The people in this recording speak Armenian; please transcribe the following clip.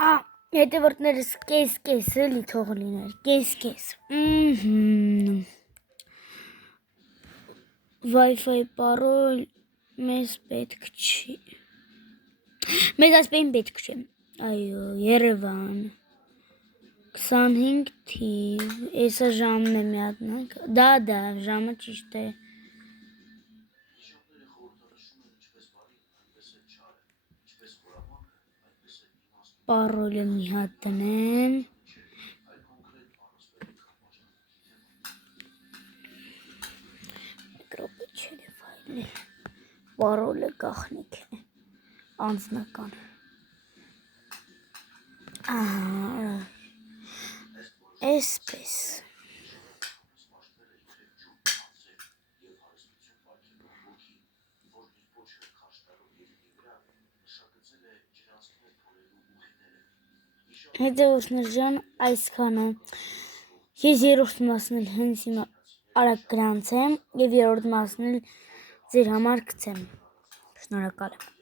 Հետևորդներս կես էլի թող լիներ, կես։ Wi-Fi parol մեզ պետք չի։ Մեզ ասպեին պետք չէ։ Այո, Երևան 25 թիվ, էսա ժամն է միատնանք, դա, ժամը ճիշտ է։ Պարոլը մի հատ տնեմ։ Միկրոպը չել է վայլի, պարոլը գախնիկ է, անձնական։ Էսպես։ Հետևորդներ ջան, այսքանը։ Ես երրորդ մասն էլ հենց հիմա արագ գրանցեմ և երրորդ մասն էլ ձեր համար գցեմ։ Շնորհակալ եմ։